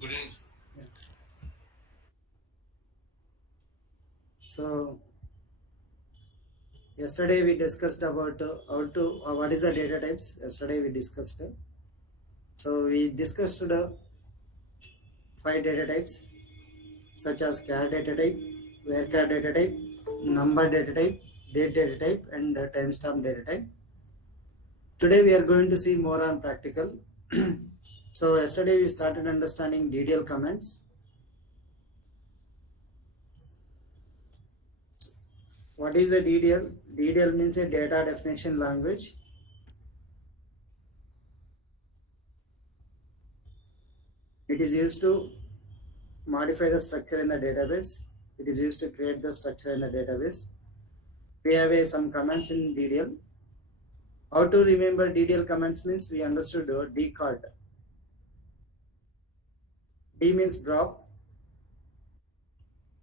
Good evening. Yeah. So yesterday we discussed about how to what is the data types. Yesterday we discussed. So we discussed 5 data types such as char data type, varchar data type, number data type, date data type, and timestamp data type. Today we are going to see more on practical. So yesterday we started understanding DDL commands. What is a DDL? DDL means a data definition language. It is used to modify the structure in the database. It is used to create the structure in the database. We have some commands in DDL. How to remember DDL commands means we understood D card. D means drop,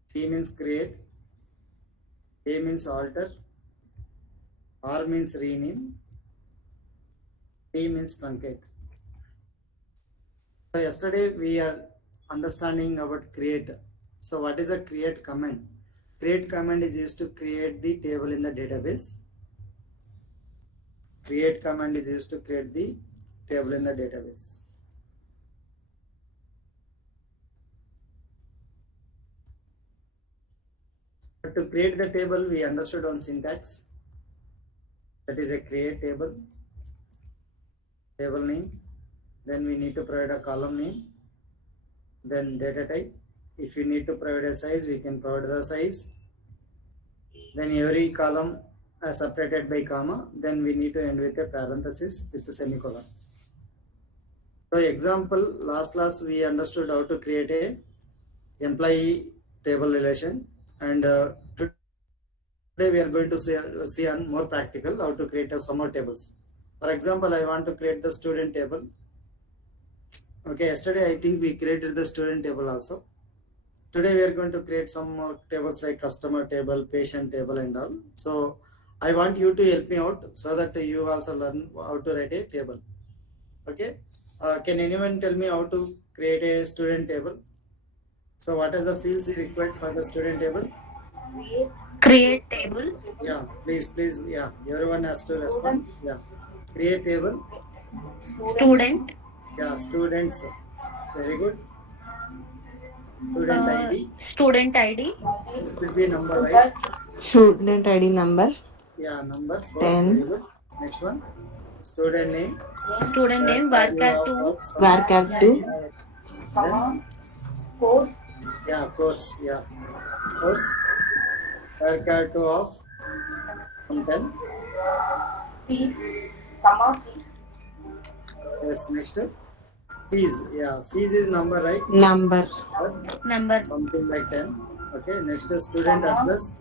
C means create, A means alter, R means rename, T means truncate. So yesterday we are understanding about create. So what is a create command? Create command is used to create the table in the database. Create command is used to create the table in the database. But to create the table, we understood on syntax. That is a create table, table name. Then we need to provide a column name. Then data type. If you need to provide a size, we can provide the size. Then every column separated by comma. Then we need to end with a parenthesis with a semicolon. So example, last class we understood how to create a employee table relation, and today we are going to see on more practical how to create a some more tables. For example, I want to create the student table. Okay, yesterday I think we created the student table also. Today we are going to create some more tables like customer table, patient table, and all. So I want you to help me out so that you also learn how to write a table. Okay. Can anyone tell me how to create a student table? So what are the fields required for the student table? Create table. Yeah, please. Yeah, everyone has to respond. Yeah, create table. Student. Yeah, students. Very good. Student ID. Student ID. It should be number, right? Student ID number Yeah, number 4. Very 10. good. Next one. Student name. Student Where name. are you Worker of, 2. of some? varchar 2. Then yeah, course. Yeah, course. Where 2 of from 10. Fees. Yes, next. Fees. Yeah, fees is number, right? Number Number. Something like 10. Okay, next is student address.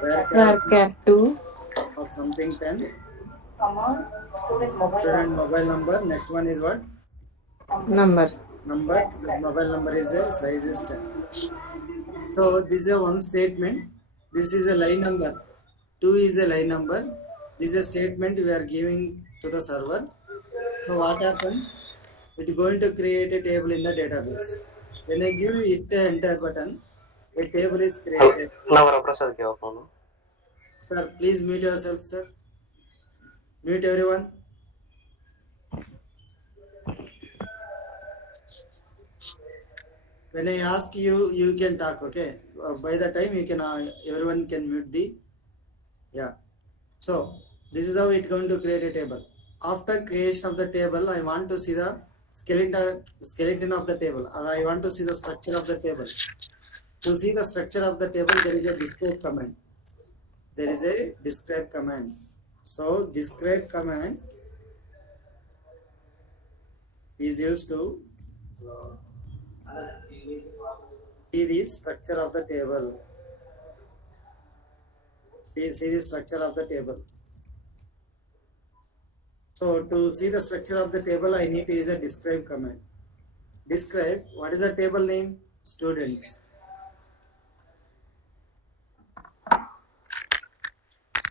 Where varchar 2. of something 10. Student mobile number. Next one is what? Number Number. The mobile number is a size is 10. So this is a one statement. This is a line number. 2 is a line number. This is a statement we are giving to the server. So what happens? It is going to create a table in the database. When I give it the enter button, a table is created. Sir, please mute yourself, sir. Mute everyone. When I ask you, you can talk. Okay. By the time you can, everyone can mute the. Yeah. So this is how it's going to create a table. After creation of the table, I want to see the skeleton of the table, or I want to see the structure of the table. To see the structure of the table, there is a describe command. There is a describe command. So describe command is used to see the structure of the table. See the structure of the table. So to see the structure of the table, I need to use a describe command. Describe, what is the table name? Students.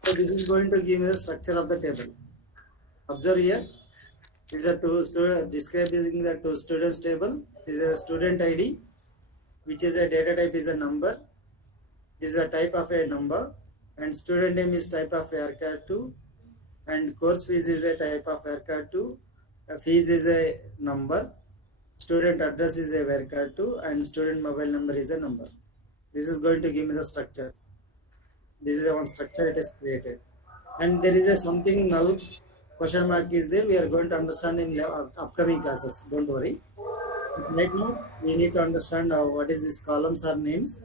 So this is going to give me the structure of the table. Observe here. These are two student describing the two students table. This is a student ID, which is a data type is a number. This is a type of a number, and student name is type of ARCAD2, and course fees is a type of ARCAD2. Fees is a number. Student address is a ARCAD2, and student mobile number is a number. This is going to give me the structure. This is one structure it is created, and there is a something null question mark is there. We are going to understand in upcoming classes. Don't worry. Right now, we need to understand what is these columns or names,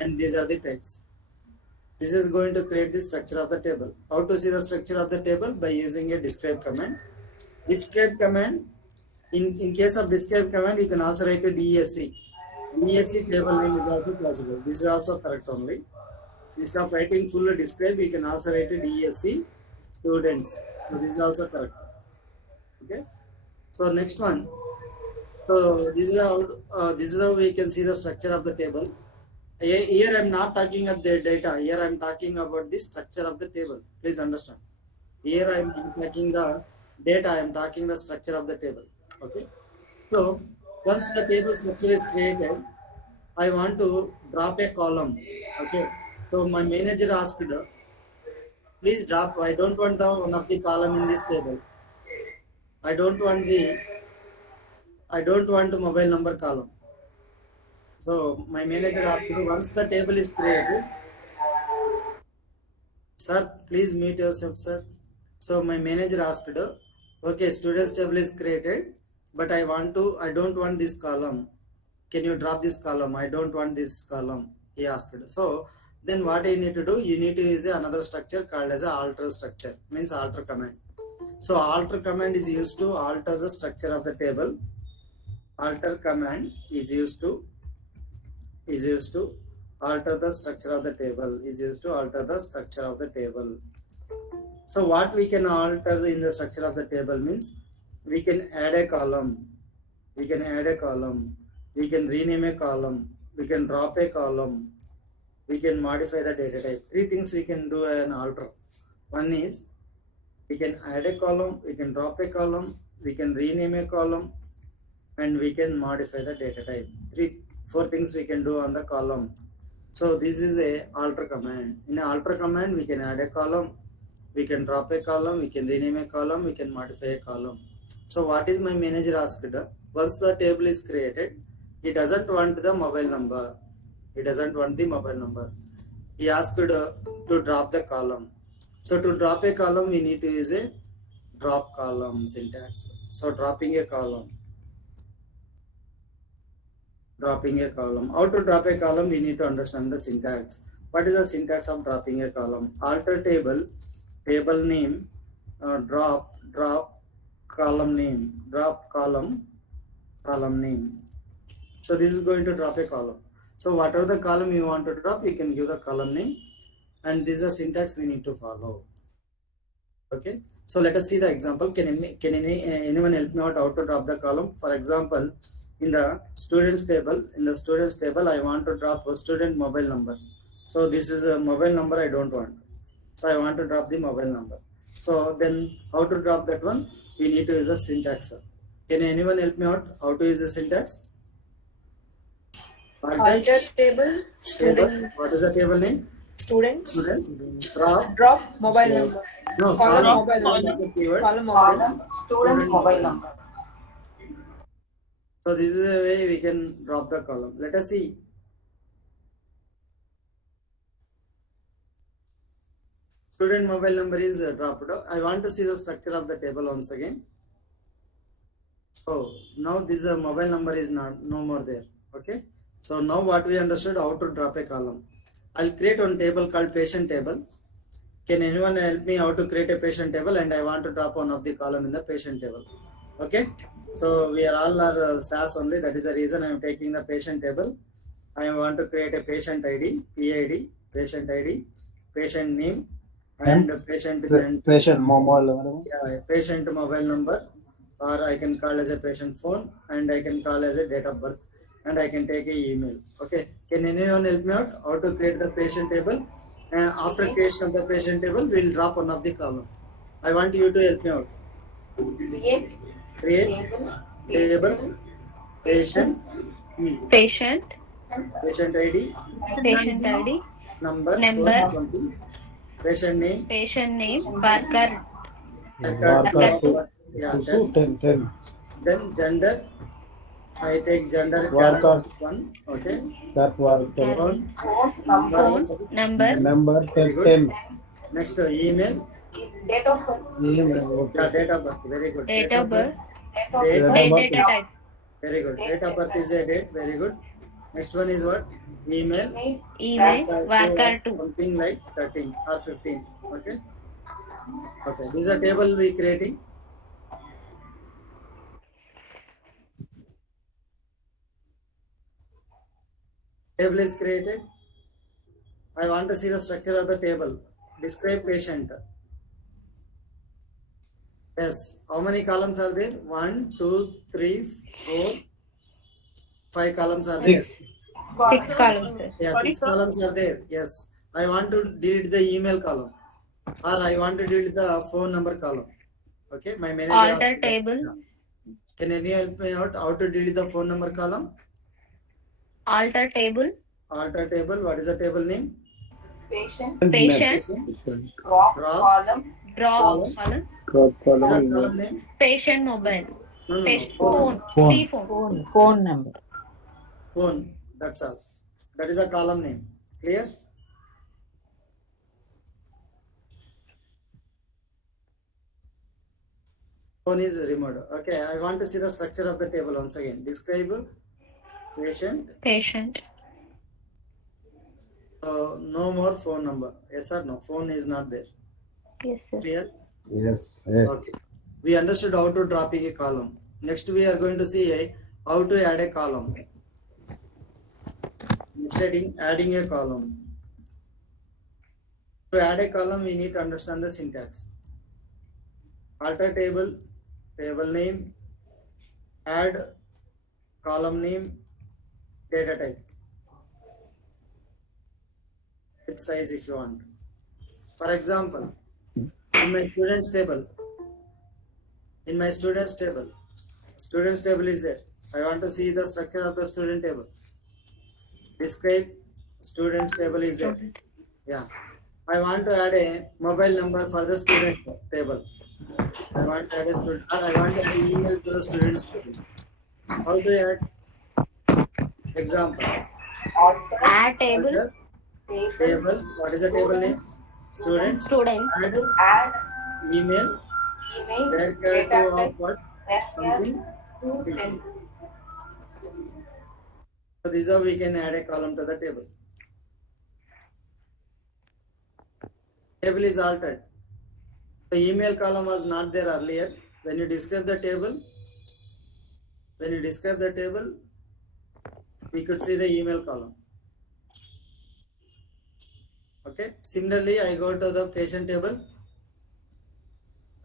and these are the types. This is going to create the structure of the table. How to see the structure of the table? By using a describe command. Describe command. In case of describe command, you can also write a DSC. DSC table name is also possible. This is also correct only. Instead of writing full describe, you can also write a DSC students. So this is also correct. Okay. So next one. So this is how we can see the structure of the table. Here I am not talking about the data. Here I am talking about the structure of the table. Please understand. Here I am talking the data. I am talking the structure of the table. Okay. So once the table structure is created, I want to drop a column. Okay. So my manager asked, please drop. I don't want the one of the column in this table. I don't want the mobile number column. So my manager asked me, once the table is created, sir, please mute yourself, sir. So my manager asked, okay, students table is created, but I don't want this column. Can you drop this column? I don't want this column, he asked. So then what you need to do, you need to use another structure called as a alter structure, means alter command. So alter command is used to alter the structure of the table. Alter command is used to alter the structure of the table. So what we can alter in the structure of the table means we can add a column, we can rename a column, we can drop a column, we can modify the data type. Three things we can do an alter. One is we can add a column, we can drop a column, we can rename a column, and we can modify the data type. Four things we can do on the column. So this is a alter command. In an alter command, we can add a column, we can drop a column, we can rename a column, we can modify a column. So what is my manager asked? Once the table is created, he doesn't want the mobile number. He asked to drop the column. So to drop a column, we need to use a drop column syntax. So dropping a column. How to drop a column, we need to understand the syntax. What is the syntax of dropping a column? Alter table name, drop column name, column name. So this is going to drop a column. So whatever the column you want to drop, you can give the column name, and this is a syntax we need to follow. Okay. So let us see the example. Can anyone help me out how to drop the column? For example, in the students table, I want to drop a student mobile number. So this is a mobile number I don't want. So I want to drop the mobile number. So then how to drop that one? We need to use the syntax. Can anyone help me out how to use the syntax? Alter table, student. What is the table name? Student. Drop Mobile number. No, Column column mobile number. Keyword. Column mobile number. Student's mobile number. So this is a way we can drop the column. Let us see. Student mobile number is dropped. I want to see the structure of the table once again. Oh, now this mobile number is no more there. Okay. So now what we understood, how to drop a column. I'll create one table called patient table. Can anyone help me how to create a patient table? And I want to drop one of the column in the patient table. Okay. So we are all SAS only. That is the reason I am taking the patient table. I want to create a patient ID, PID, patient ID, patient name, and patient mobile. Yeah, patient mobile number, or I can call as a patient phone, and I can call as a date of birth, and I can take a email. Okay. Can anyone help me out how to create the patient table? After creation of the patient table, we'll drop one of the column. I want you to help me out. Create create table, patient, Patient. patient ID, Patient ID. number, Number. phone, something, patient name, Patient name. Worker. record Worker of to what, yeah, 10. then gender, I take gender Worker character 1, okay, that worker. phone, Phone. number, Number. Number very good. 10. Next email, Email. yeah, date of birth, very good. Date of birth. Date, Data type. very good. Date of birth is a date, very good. Next one is what? Email, Email. Worker 2. something like 13 or 15, okay. Okay, this is a table we creating. Table is created. I want to see the structure of the table. Describe patient. Yes. How many columns are there? 1, 2, 3, 4, 5 columns are there. 6. 6 columns. Yeah, 6 columns are there. Yes. I want to delete the email column, or I want to delete the phone number column. Okay, my manager asked Alter me that. table. Yeah. Can any help me out how to delete the phone number column? Alter table. Alter table. What is the table name? Patient. Drop Drop column. column. Drop What is the column. column name? Patient mobile. No. Phone. Phone. Free phone. Phone number. Phone. That's all. That is a column name. Clear? Phone is removed. Okay, I want to see the structure of the table once again. Describe patient. Patient. No more phone number. Yes or no? Phone is not there. Yes, sir. Clear? Yes. Okay. We understood how to dropping a column. Next we are going to see how to add a column. Next heading, adding a column. To add a column, we need to understand the syntax. Alter table, table name, add column name, data type. With size if you want. For example, in my students table, students table is there. I want to see the structure of the student table. Describe students table is there. Yeah. I want to add a mobile number for the student table. I want to add a student, or I want to add an email to the students table. How to add? Example. Add table. Alter table. What is the table name? Student. Student. Add email. Data of what? Something. So this is how we can add a column to the table. Table is altered. The email column was not there earlier. When you describe the table, we could see the email column. Okay. Similarly, I go to the patient table.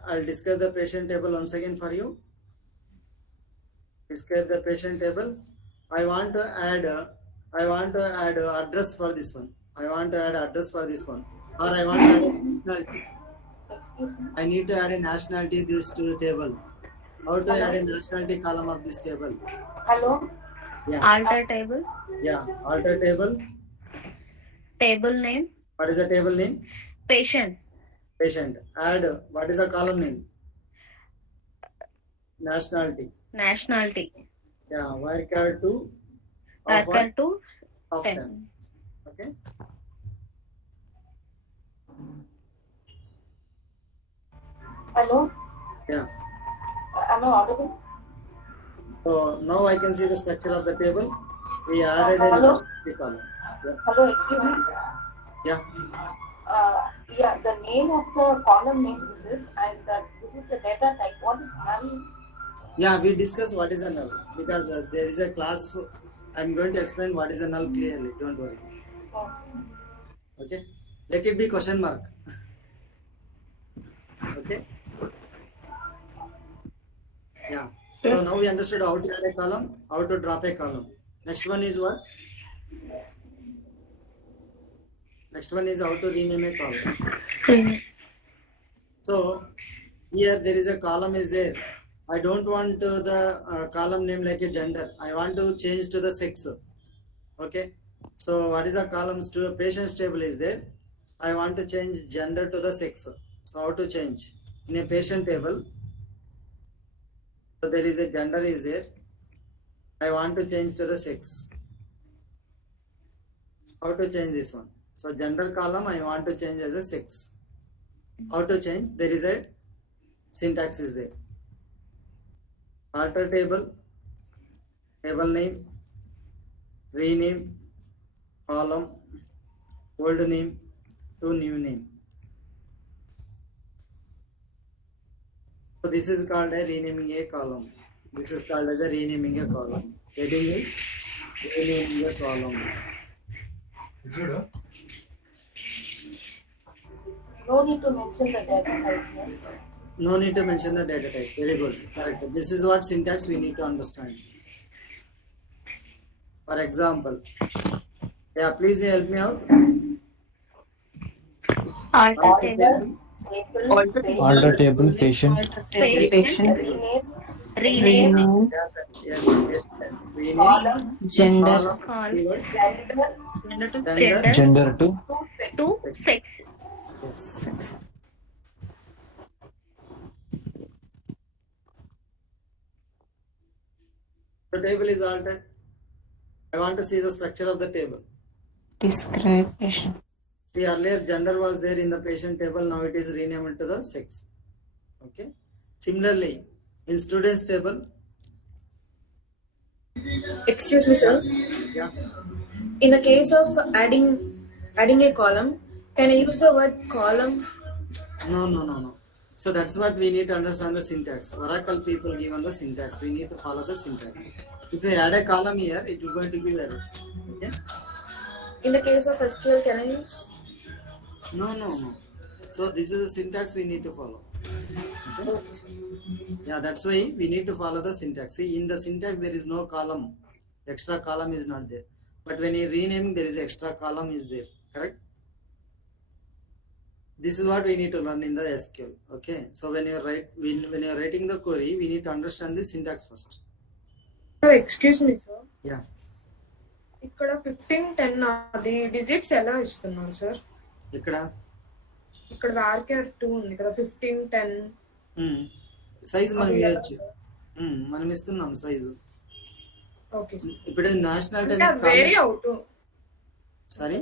I'll describe the patient table once again for you. Describe the patient table. I want to add address for this one. Or I want to add a nationality. I need to add a nationality to this table. How to add a nationality column of this table? Yeah. Alter table. Yeah. Alter table. Table name. What is the table name? Patient. Patient. Add. What is the column name? Nationality. Yeah. Worker 2 of Worker what? 2. Of 10. 10. Okay. Hello, Yeah. am I audible? So now I can see the structure of the table. We added a Hello? nationality column. Yeah. Hello, excuse me. Yeah. Yeah, the name of the column name is this, and this is the data type. What is null? Yeah, we discuss what is a null because there is a class. I'm going to explain what is a null clearly. Don't worry. Oh, Okay. Let it be question mark. Okay. Yeah. So now we understood how to add a column, how to drop a column. Next one is what? Next one is how to rename a column. So here there is a column is there. I don't want the column name like a gender. I want to change to the sex. Okay. So what is the columns to a patient's table is there? I want to change gender to the sex. So how to change? In a patient table, so there is a gender is there. I want to change to the sex. How to change this one? So gender column I want to change as a sex. How to change? There is a syntax is there. Alter table, table name, rename, column, old name to new name. So this is called a renaming a column. This is called as a renaming a column. Heading is renaming a column. No need to mention the data type here. No need to mention the data type. Very good. Correct. This is what syntax we need to understand. For example, yeah, please help me out. Alter table. Alter table, patient. Patient. Rename. Rename. Yes. Rename. Column, Gender. Call. Keyword. gender, Gender to to sex. To sex. Yes. Sex. The table is altered. I want to see the structure of the table. Describe patient. See, earlier gender was there in the patient table. Now it is renamed to the sex. Okay. Similarly, in students table, Excuse me, sir. yeah, In the case of adding a column, can I use the word column? no. So that's what we need to understand the syntax. Oracle people given the syntax. We need to follow the syntax. If we add a column here, it will going to give error. Okay. In the case of SQL, can I use? No. So this is the syntax we need to follow. Okay. Okay, sir. Yeah, that's why we need to follow the syntax. See, in the syntax there is no column. Extra column is not there. But when you renaming, there is extra column is there. Correct? This is what we need to learn in the SQL. Okay. So when you are writing the query, we need to understand the syntax first. Excuse me sir Yeah. ఇక్కడ 1510 అది digits ఎలా ఇస్తున్నారు sir ఇక్కడ ఇక్కడ వార్కేర్ 2 ఉంది కదా 1510 size మనం ఇవ్వచ్చు. మనం ఇస్తున్నాం సైజు. ఓకే సార్ ఇప్పుడు నేషనల్ అంటే అది వేరీ అవుతూ సారీ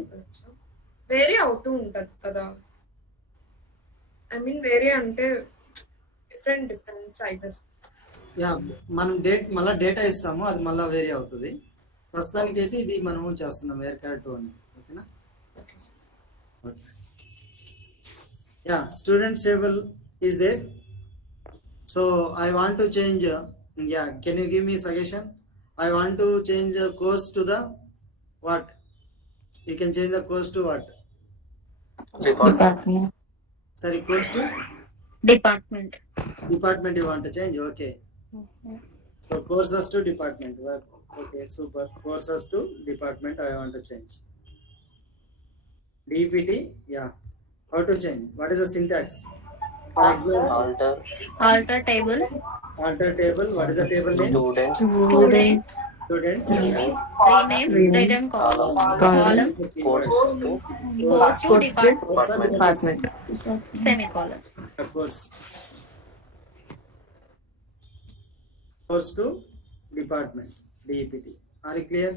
వేరీ అవుతూ ఉంటది కదా ఐ మీన్ వేరీ అంటే డిఫరెంట్ సైజెస్ యా మనం మళ్ళీ డేటా ఇస్తాము, అది మళ్ళీ వేరీ అవుతుంది. ప్రస్తుతానికి అయితే ఇది మనం చేస్తున్నాం వేర్ క్యార్ 2 అని. ఓకేనా? Okay. Yeah students table is there. So I want to change, yeah can you give me suggestion? I want to change the course to the what? You can change the course to what? Department. Sorry, course to Department. department you want to change. Okay. So courses to department. Okay, super. Courses to department I want to change. DPT, yeah. How to change? What is the syntax? For example, Alter table. alter table. What is the table name? Student. Student. Rename. Rename. Return column. Column. Course to Course to department. department. Semicolon. Of course. Course to department. DPT. Are you clear?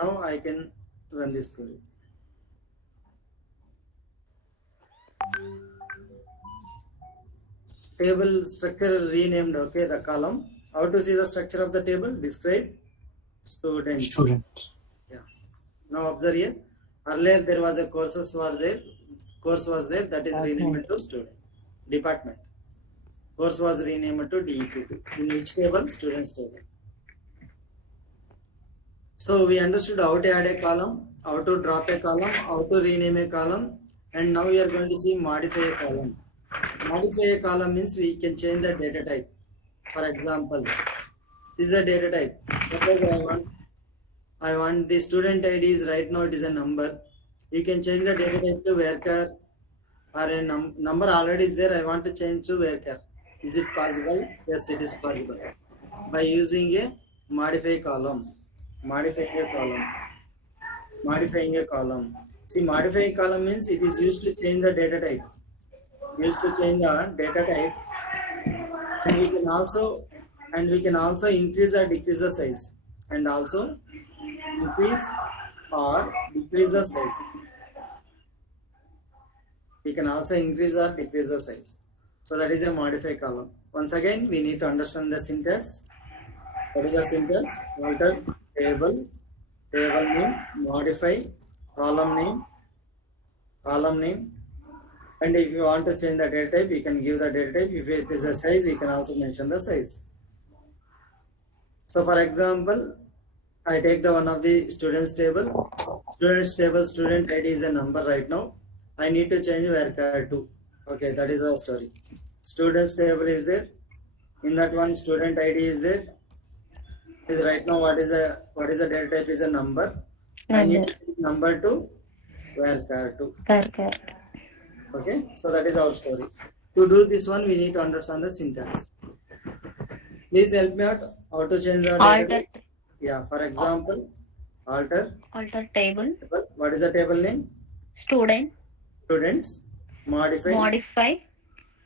Now I can run this query. Table structure renamed. Okay, the column. How to see the structure of the table? Describe students. students. Yeah. Now observe here. Earlier there was a course was there that is renamed to student. Department. Course was renamed to DEP2. In which table? Students table. So we understood how to add a column, how to drop a column, how to rename a column, and now we are going to see modify a column. Modify a column means we can change the data type. For example, this is a data type. Suppose I want the student ID is right now it is a number. You can change the data type to varchar, or a number already is there. I want to change to varchar. Is it possible? Yes, it is possible. By using a modify column. Modifying a column. Modifying a column. See, modifying column means it is used to change the data type. Used to change the data type, and we can also increase or decrease the size, and also increase or decrease the size. We can also increase or decrease the size. So that is a modify column. Once again, we need to understand the syntax. What is the syntax? Alter table, table name, modify, column name. And if you want to change the data type, you can give the data type. If it is a size, you can also mention the size. So for example, I take the one of the students table. Student ID is a number right now. I need to change varchar to. Okay, that is our story. Students table is there. In that one, student ID is there. Is right now what is a data type is a number. I need to change number to varchar to. Okay, so that is our story. To do this one, we need to understand the syntax. Please help me out how to change the data type. Yeah, for example, alter table. What is the table name? Students. Modify.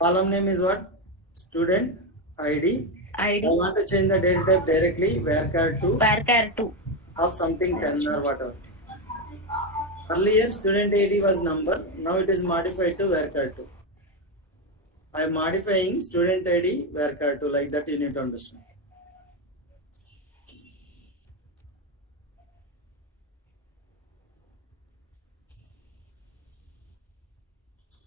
Column name is what? Student ID. I want to change the data type directly varchar to of something 10 or whatever. Earlier student ID was number. Now it is modified to varchar to. I am modifying student ID varchar to, like that you need to understand.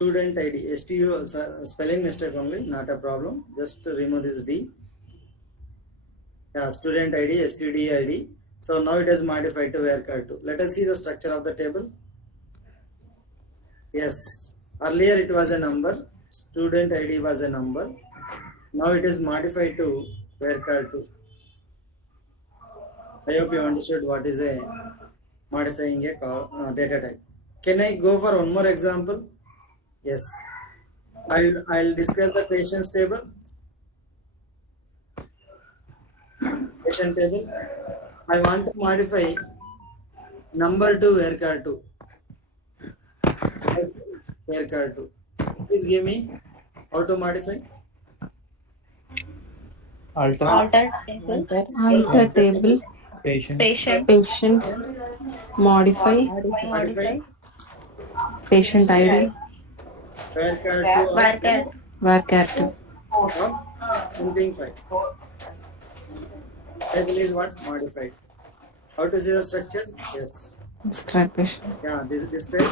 Student ID, STU, spelling mistake only, not a problem. Just remove this D. Yeah, student ID, STD ID. So now it is modified to varchar to. Let us see the structure of the table. Yes, earlier it was a number. Student ID was a number. Now it is modified to varchar to. I hope you understood what is a modifying a data type. Can I go for one more example? Yes. I'll describe the patient's table. Patient table. I want to modify number to varchar to. Varchar to. Please give me how to modify. Alter Table. patient Modify. Patient ID. Varchar to Varchar to. of something file. Table is what? Modified. How to see the structure? Yes. Description. Yeah, this is displayed.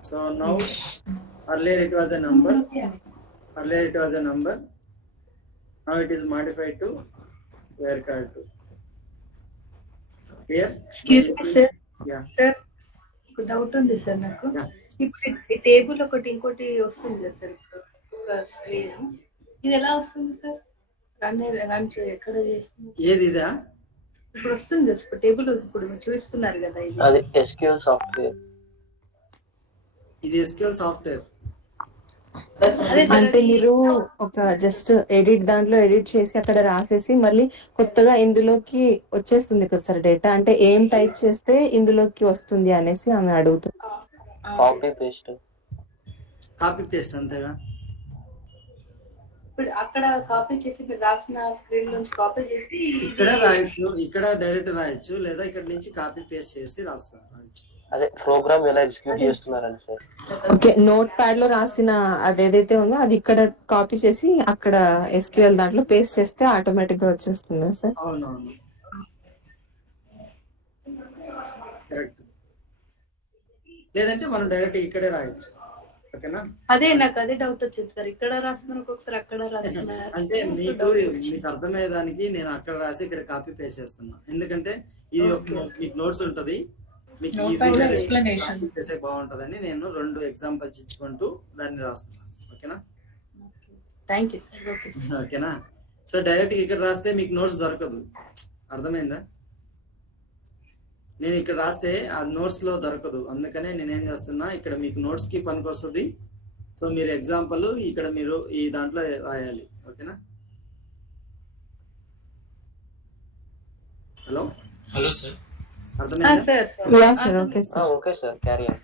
So now earlier it was a number. Now it is modified to varchar to. Clear? Excuse me sir Yeah. Sir ఒక doubt ఉంది sir నాకు Yeah. ఇప్పుడు ఈ table ఒకటి ఇంకోటి వస్తుంది కదా sir ఇప్పుడు ఒక స్క్రీన్ ఇది ఎలా వస్తుంది సార్ రన్ ఎక్కడ చేస్తుంది ఏది ఇదా? ఇప్పుడు వస్తుంది కదా ఇప్పుడు టేబుల్ ఇప్పుడు మీరు చూపిస్తున్నారు కదా ఇది అది SQL సాఫ్ట్వేర్. ఇది SQL సాఫ్ట్వేర్. అదే సార్ అంటే అది మీరు ఒక జస్ట్ దాంట్లో ఎడిట్ చేసి అక్కడ రాసేసి మళ్ళీ కొత్తగా ఇందులోకి వచ్చేస్తుంది కదా సార్ డేటా, అంటే ఏం టైప్ చేస్తే ఇందులోకి వస్తుంది అనేసి ఆమె అడుగుతుంది. Copy paste. కాపీ పేస్ట్ అంతేగా? ఇప్పుడు అక్కడ కాపీ చేసి మీరు రాసిన స్క్రీన్ నుంచి కాపీ చేసి ఇక్కడ రాయొచ్చు, ఇక్కడ డైరెక్ట్ రాయొచ్చు, లేదా ఇక్కడ నుంచి కాపీ పేస్ట్ చేసి రాయొచ్చు. అదే ప్రోగ్రామ్ ఎలా ఎగ్జిక్యూట్ చేస్తున్నారని సార్. ఓకే, నోట్ ప్యాడ్ లో రాసిన అదేదైతే ఉందో అది ఇక్కడ కాపీ చేసి అక్కడ SQL దాంట్లో పేస్ట్ చేస్తే ఆటోమేటిక్ గా వచ్చేస్తుందా సార్? అవునవును, కరెక్ట్. లేదంటే మనం డైరెక్ట్ ఇక్కడే రాయొచ్చు. ఓకేనా? అదే నాకు అదే డౌట్ వచ్చింది సార్, ఇక్కడ రాస్తున్నారు ఒక్కొక్కసారి అక్కడ రాస్తున్నారు అంటే మీకు అర్థమయ్యేదానికి నేను అక్కడ రాసి ఇక్కడ కాపీ పేస్ట్ చేస్తున్నా. ఎందుకంటే ఇది మీకు నోట్స్ ఉంటది, మీకు ఈజీగా ఎక్స్ప్లెనేషన్ చేసే బాగుంటదని నేను 2 ఎగ్జాంపుల్స్ ఇచ్చుకుంటూ దాన్ని రాస్తున్నాను. ఓకేనా? Thank you sir. ఓకే ఓకేనా? సో డైరెక్ట్ ఇక్కడ రాస్తే మీకు నోట్స్ దొరకదు, అర్థమైందా? నేను ఇక్కడ రాస్తే ఆ నోట్స్ లో దొరకదు, అందుకనే నేనేం చేస్తున్నా ఇక్కడ మీకు నోట్స్ కి పనికి వస్తుంది. సో మీరు ఎగ్జాంపుల్ ఇక్కడ మీరు ఈ దాంట్లో రాయాలి. ఓకేనా? Hello Hello, sir. అర్థమైందా? Sir sir yeah sir, okay sir. Okay sir, carry on.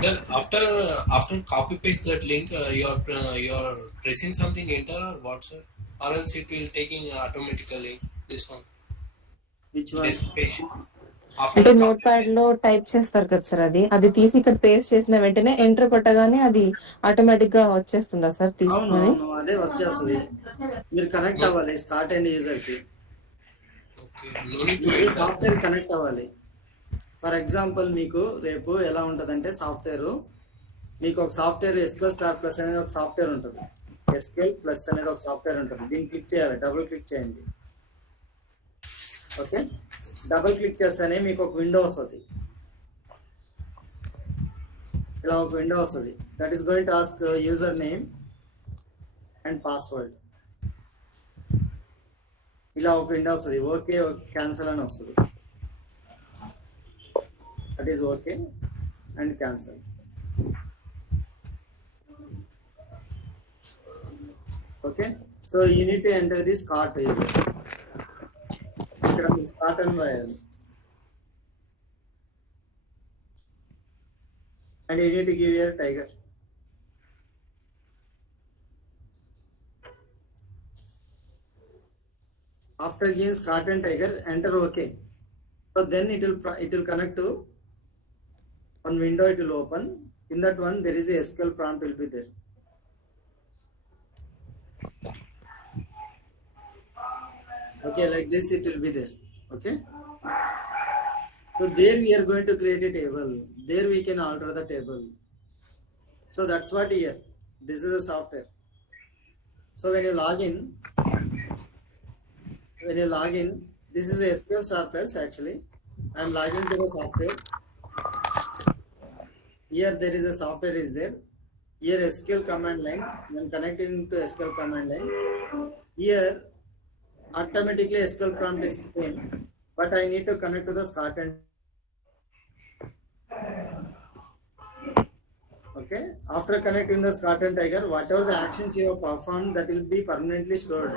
Sir, after copy paste that link, you're pressing something enter or what, sir? Or else it will taking automatically this one. Which one? This page. అంటే After note copy pad paste. లో type చేస్తారు కదా sir, అది తీసి ఇక్కడ paste చేసిన వెంటనే enter కొట్టగానే అది ఆటోమేటిక్ గా వచ్చేస్తుందా సార్ అవును తీసుకొని? అవును, అదే వచ్చేస్తుంది. మీరు కనెక్ట్ No. అవ్వాలి స్కాట్ అండ్ యూజర్ కి. Okay. No need to మీరు enter. సాఫ్ట్వేర్ కనెక్ట్ అవ్వాలి. ఫర్ ఎగ్జాంపుల్ మీకు రేపు ఎలా ఉంటుందంటే సాఫ్ట్వేర్, మీకు ఒక సాఫ్ట్వేర్ ఎస్క్యూఎల్ స్టార్ ప్లస్ అనేది ఒక సాఫ్ట్వేర్ ఉంటుంది. ఎస్క్యూఎల్ ప్లస్ అనేది ఒక సాఫ్ట్వేర్ ఉంటుంది. దీన్ని క్లిక్ చేయాలి, డబుల్ క్లిక్ చేయండి. ఓకే, డబుల్ క్లిక్ చేస్తేనే మీకు ఒక విండో వస్తుంది. ఇలా ఒక విండో వస్తుంది. That is going to ask user name and password. ఇలా ఒక విండో వస్తుంది. ఓకే క్యాన్సల్ అని వస్తుంది. That is okay and cancel. Okay, so you need to enter the Scott user. ఇక్కడ మీరు స్కాట్ అని రాయాలి. And you need to give your tiger. After giving Scott and tiger, enter OK. So then it will connect to one window. It will open. In that one there is a SQL prompt will be there. Okay, like this it will be there. Okay. So there we are going to create a table. There we can alter the table. So that's what here. This is a software. So when you log in, this is a SQL Star Plus actually. I am logging to the software. Here there is a software is there. Here SQL command line. I am connecting to SQL command line. Here automatically SQL prompt is same, but I need to connect to the Scott and okay. After connecting the Scott and Tiger, whatever the actions you have performed, that will be permanently stored.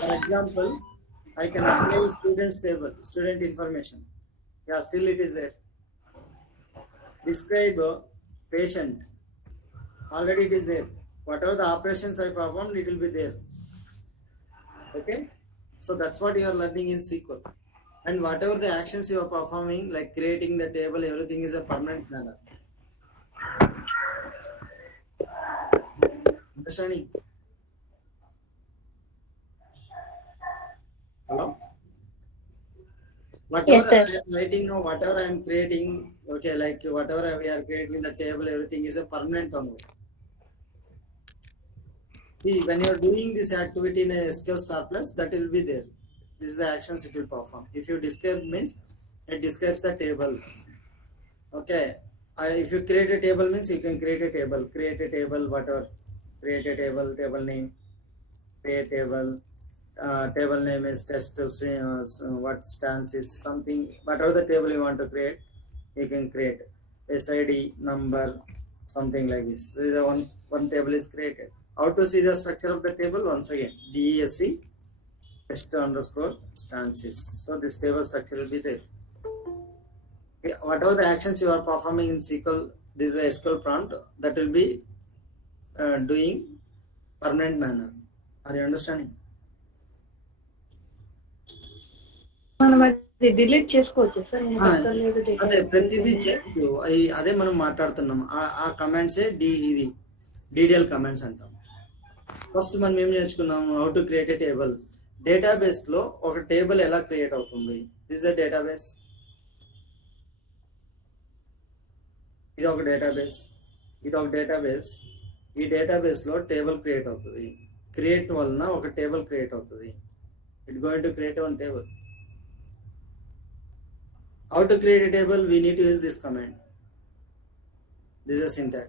For example, I can apply students table, student information. Yeah, still it is there. Describe patient. Already it is there. Whatever the operations I performed, it will be there. Okay. So that's what you are learning in SQL. And whatever the actions you are performing, like creating the table, everything is a permanent manner. Understanding? Hello? Whatever I am writing now, whatever I am creating, okay, like whatever we are creating the table, everything is a permanent only. See, when you are doing this activity in a SQL Star Plus, that will be there. This is the actions it will perform. If you describe means it describes the table. Okay. If you create a table means you can create a table, whatever. Create a table, table name, create table. Table name is test, what stance is something, whatever the table you want to create, you can create. SID, number, something like this. There is a one table is created. How to see the structure of the table? Once again, DESC test underscore stances. So this table structure will be there. Okay, whatever the actions you are performing in SQL, this is a SQL prompt that will be doing permanent manner. Are you understanding? మనం అది delete చేసుకోవచ్చు sir. అదే ప్రతిదీ చేయొచ్చు. అదే మనం మాట్లాడుతున్నాం. ఆ కమాండ్సే ఇది DDL కమాండ్స్ అంటాం. ఫస్ట్ మనం ఏం నేర్చుకున్నాం? How to create a table. Database లో ఒక టేబుల్ ఎలా క్రియేట్ అవుతుంది? This is database. ఇది ఒక డేటాబేస్. ఈ డేటాబేస్ లో టేబుల్ క్రియేట్ అవుతుంది. క్రియేట్ వలన ఒక టేబుల్ క్రియేట్ అవుతుంది. It going to create one table. How to create a table? We need to use this command. This is a syntax.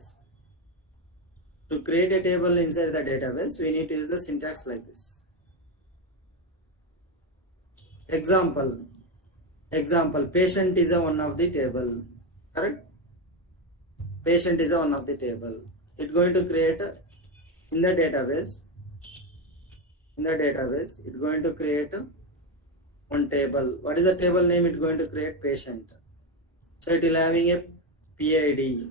To create a table inside the database, we need to use the syntax like this. Example, patient is a one of the table. Correct? Patient is a one of the table. It's going to create in the database. in the database, it's going to create one table. What is the table name? It's going to create patient. So it will having a PID.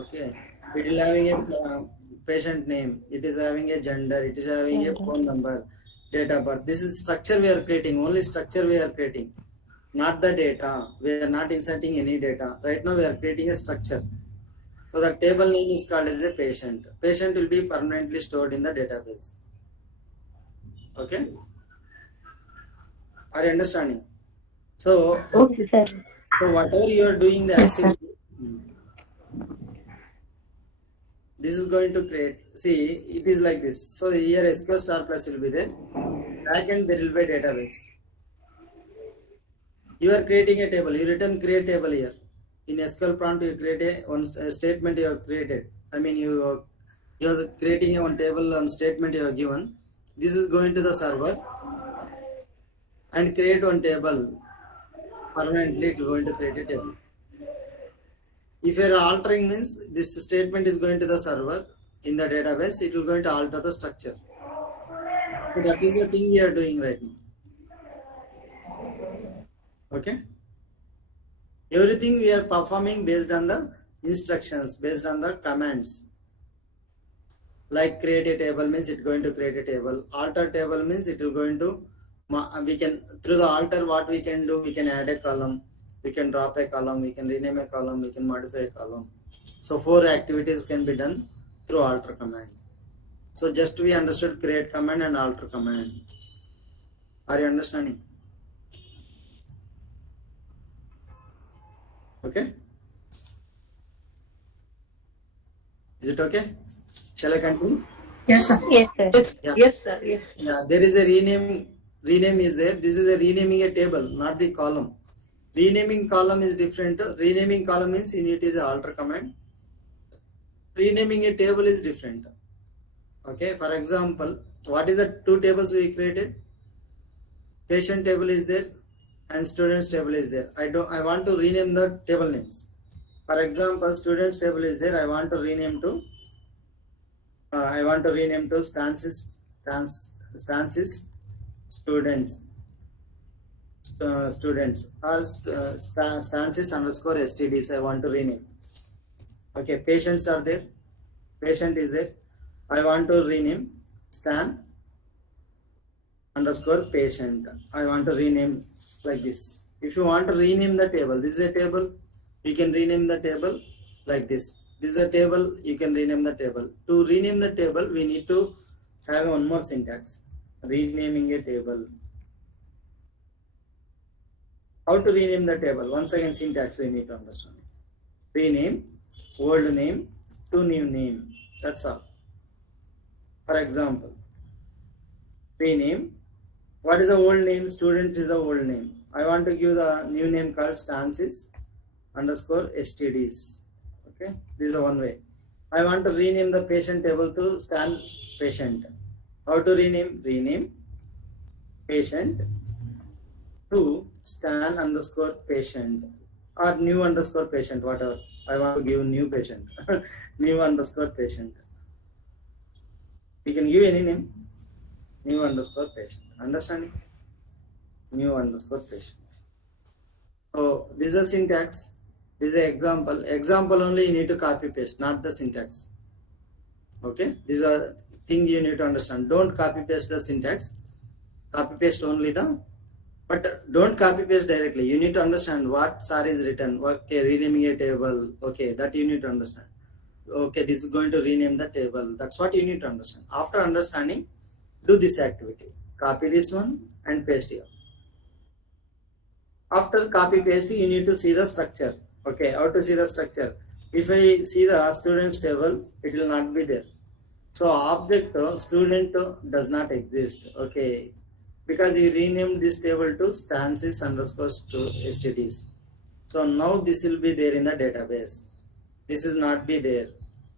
Okay, it is having a patient name. It is having a gender. It is having a phone number, date of birth. This is structure we are creating. Only structure we are creating, not the data. We are not inserting any data. Right now we are creating a structure. So the table name is called as a patient. Patient will be permanently stored in the database. Okay, are you understanding? So, Okay, sir. so whatever you are doing the Yes, sir. activity, this is going to create. See, it is like this. So here SQL star plus will be there. Backend there will be a database. You are creating a table. You return create table here. In SQL prompt, you create a statement you have created. I mean, you are creating a one table on statement you have given. This is going to the server and create one table. Permanently, it is going to create a table. If you are altering means this statement is going to the server in the database, it will going to alter the structure. So that is the thing we are doing right now. Okay. Everything we are performing based on the instructions, based on the commands. Like create a table means it's going to create a table. Alter table means it will going to, we can, through the alter, what we can do, we can add a column, we can drop a column, we can rename a column, we can modify a column. So 4 activities can be done through alter command. So just we understood create command and alter command. Are you understanding? Okay. Is it okay? Shall I continue? Yes, sir. Yes, sir. Yeah. Yes, sir. Yes. Yeah, there is a rename. Rename is there. This is a renaming a table, not the column. Renaming column is different. Renaming column means in it is a alter command. Renaming a table is different. Okay, for example, what is the 2 tables we created? Patient table is there and students table is there. I want to rename the table names. For example, students table is there. I want to rename to stances students students or stances underscore stds. I want to rename. Okay, patients are there. Patient is there. I want to rename stan underscore patient. I want to rename like this. If you want to rename the table, this is a table. You can rename the table like this. This is a table. You can rename the table. To rename the table, we need to have one more syntax. Renaming a table. How to rename the table? Once again, syntax we need to understand. Rename, old name to new name. That's all. For example, rename. What is the old name? Students is the old name. I want to give the new name called stances underscore stds. Okay, this is one way. I want to rename the patient table to stan patient. How to rename? Rename patient to stan underscore patient or new underscore patient, whatever. I want to give new patient. New underscore patient. You can give any name. New underscore patient. Understanding? New underscore patient. So this is a syntax. This is an example. Example only you need to copy paste, not the syntax. Okay, this is a thing you need to understand. Don't copy paste the syntax. Copy paste only the, but don't copy paste directly. You need to understand what SAR is written. Okay, renaming a table. Okay, that you need to understand. Okay, this is going to rename the table. That's what you need to understand. After understanding, do this activity. Copy this one and paste here. After copy paste, you need to see the structure. Okay, how to see the structure? If I see the students table, it will not be there. So object student does not exist. Okay, because you renamed this table to stances underscore stds. So now this will be there in the database. This is not be there.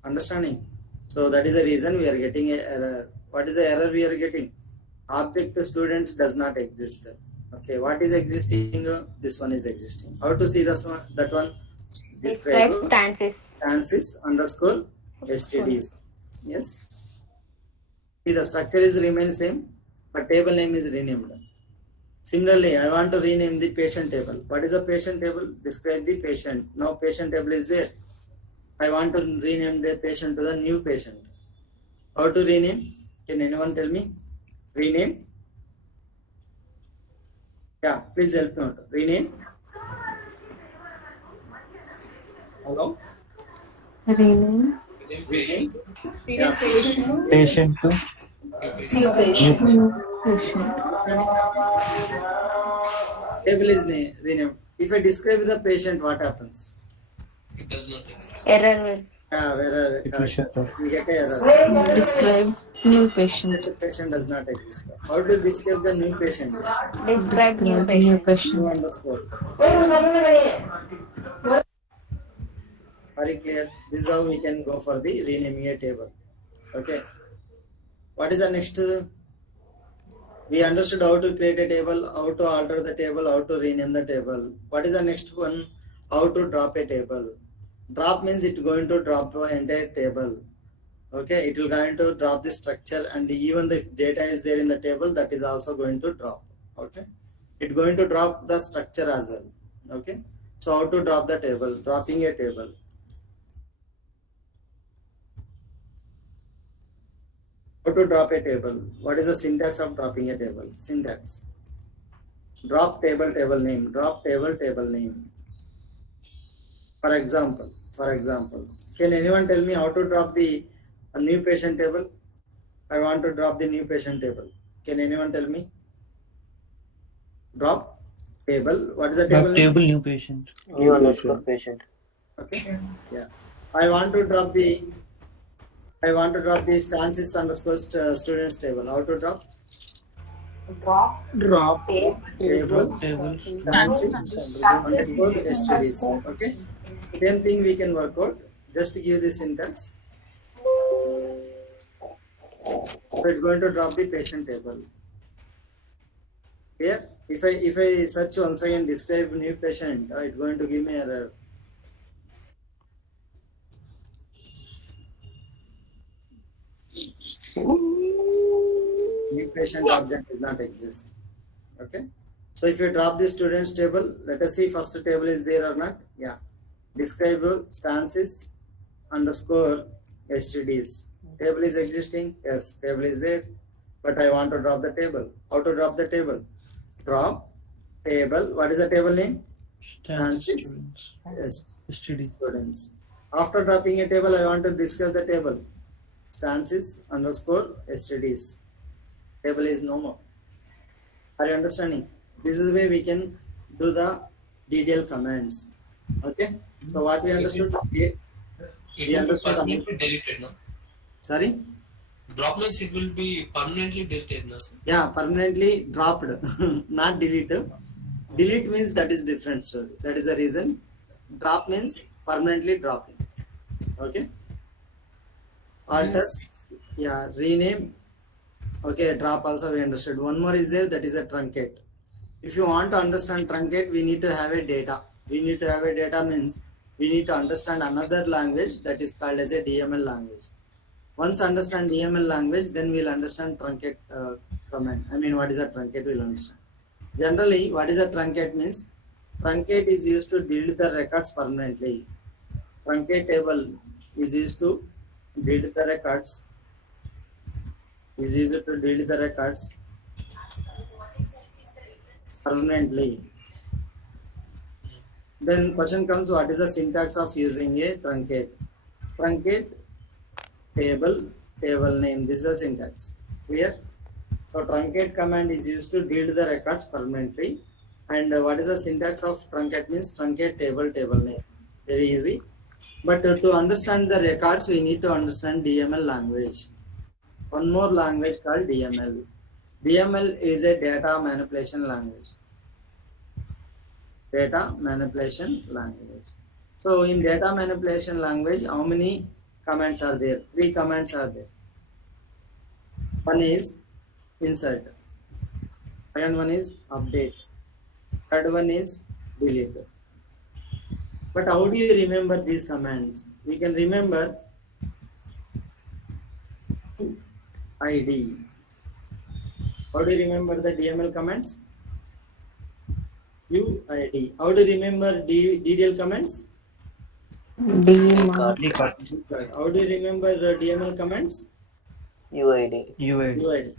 Understanding? So that is the reason we are getting a error. What is the error we are getting? Object students does not exist. Okay, what is existing? This one is existing. How to see this one? That one? Describe stances underscore stds. Yes. See, the structure is remain same. but table name is renamed. Similarly, I want to rename the patient table. What is a patient table? Describe the patient. Now patient table is there. I want to rename the patient to the new patient. How to rename? Can anyone tell me? Rename? Yeah, please help me out. Rename? Hello? Rename. Rename Rename? patient to Yeah, Patient to new New patient. new patient. patient. Patient. table is renamed. If I describe the patient, what happens? It does not exist. Error. Yeah, where It will correct. show error. We get a error. Describe new patient. The patient does not exist. How to describe the new patient? Describe new Describe new patient. New patient. underscore. Very clear. This is how we can go for the renaming a table. Okay. What is the next? We understood how to create a table, how to alter the table, how to rename the table. What is the next one? How to drop a table. Drop means it's going to drop the entire table. Okay, it will going to drop the structure, and even if data is there in the table, that is also going to drop. Okay, it's going to drop the structure as well. Okay, so how to drop the table? Dropping a table. How to drop a table? What is the syntax of dropping a table? Syntax. Drop table table name. Drop table table name. For example, can anyone tell me how to drop the new patient table? I want to drop the new patient table. Can anyone tell me? Drop table. What is the table name? Table new patient. New underscore patient. Okay. Yeah. I want to drop the stances underscore students table. How to drop? Drop Table table stances underscore STDs. Okay. Same thing we can work out. Just to give this syntax. So it's going to drop the patient table. Here, if I search once again describe new patient, it's going to give me error. New patient object does not exist. Okay. So if you drop the students table, let us see first table is there or not. Yeah. Describe stances underscore STDs. Table is existing. Yes, table is there. But I want to drop the table. How to drop the table? Drop table. What is the table name? Stances. students. Yes, STD. students. After dropping a table, I want to discuss the table. Stances underscore STDs. Table is no more. Are you understanding? This is the way we can do the detailed commands. Okay. So what we understood? It We will be understood. permanently deleted, no? Sorry. Drop means it will be permanently deleted, no, sir? Yeah, permanently dropped, not deleted. Delete means that is different story. That is the reason. Drop means permanently dropping. Okay. Alter. Means Yeah. Rename. Okay. Drop also we understood. One more is there. That is a truncate. If you want to understand truncate, we need to have a data. We need to have a data means we need to understand another language that is called as a DML language. Once understand DML language, then we'll understand truncate command. I mean, what is a truncate? We'll understand. Generally, what is a truncate means? Truncate is used to delete the records permanently. Truncate table is used to delete the records. Is used to delete the records permanently. Then question comes, what is the syntax of using a truncate? Truncate table name. This is a syntax. Clear? So truncate command is used to delete the records permanently. And what is the syntax of truncate means? Truncate table name. Very easy. But to understand the records, we need to understand DML language. One more language called DML. DML is a data manipulation language. Data manipulation language. So in data manipulation language, how many commands are there? 3 commands are there. One is insert. Second one is update. Third one is delete. But how do you remember these commands? We can remember ID. How do you remember the DML commands? UID. How do you remember DDL commands? Dcard, Dcard. How do you remember the DML commands? UID, UID. UID.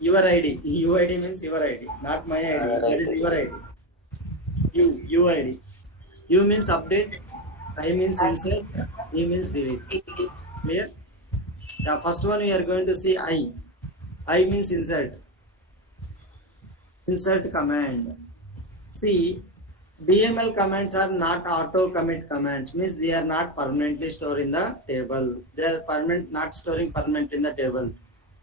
Your ID. UID means your ID, not my ID. That right. is your ID. UID. U means update. I means insert. E means delete. Clear? The first one we are going to see I. I means insert. Insert command. See, DML commands are not auto commit commands, means they are not permanently stored in the table. They are not storing permanent in the table.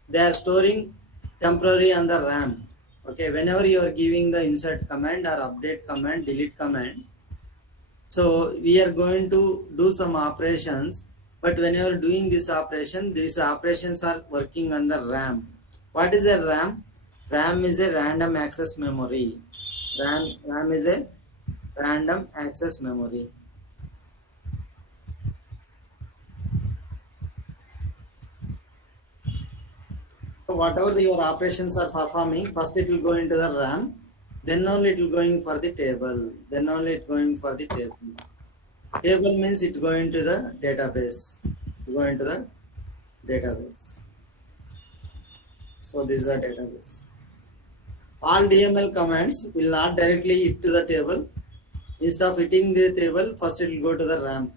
They are storing temporary on the RAM. Okay, whenever you are giving the insert command or update command, delete command, so we are going to do some operations, but whenever doing this operation, these operations are working on the RAM. What is a RAM? RAM is a random access memory. RAM is a random access memory. So whatever your operations are performing, first it will go into the RAM, then only it will going for the table, then only it going for the table. Table means it go into the database. Go into the database. So this is a database. All DML commands will not directly hit to the table. Instead of hitting the table, first it will go to the RAM,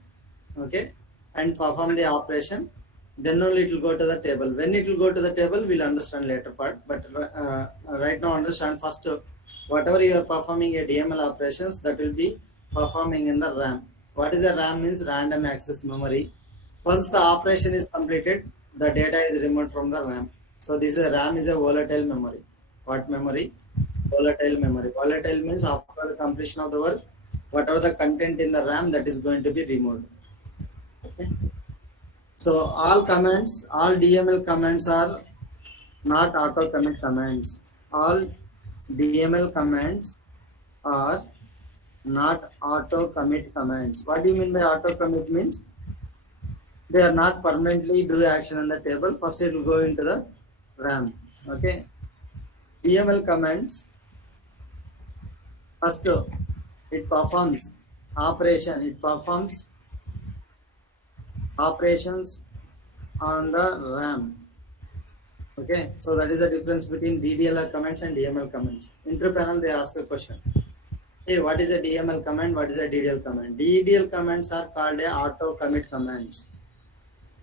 okay, and perform the operation. Then only it will go to the table. When it will go to the table, we'll understand later part. But right now, understand first. Whatever you are performing a DML operations, that will be performing in the RAM. What is a RAM? Means random access memory. Once the operation is completed, the data is removed from the RAM. So this is RAM is a volatile memory. What memory? Volatile memory. Volatile means after the completion of the work, whatever the content in the RAM, that is going to be removed. Okay. So all commands, all DML commands are not auto commit commands. All DML commands are not auto commit commands. What do you mean by auto commit? Means they are not permanently do action on the table. First it will go into the RAM. Okay. DML commands, first it performs operation. It performs operations on the RAM. Okay, so that is the difference between DDL commands and DML commands. Inter panel they ask a question. Hey, what is a DML command? What is a DDL command? DDL commands are called a auto commit commands.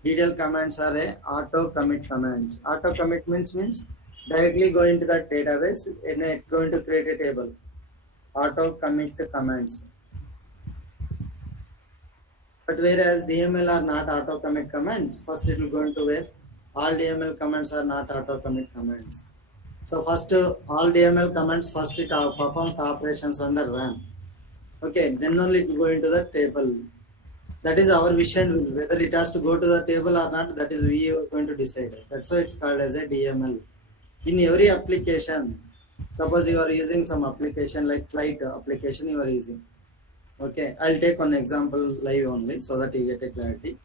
DDL commands are a auto commit commands. Auto commit means directly go into the database and it's going to create a table. Auto commit commands. But whereas DML are not auto commit commands, first it will go into where all DML commands are not auto commit commands. So first all DML commands, first it performs operations on the RAM. Okay, then only it will go into the table. That is our vision. Whether it has to go to the table or not, that is we are going to decide. That's why it's called as a DML. In every application, suppose you are using some application like flight application you are using. Okay, I'll take one example live only so that you get a clarity.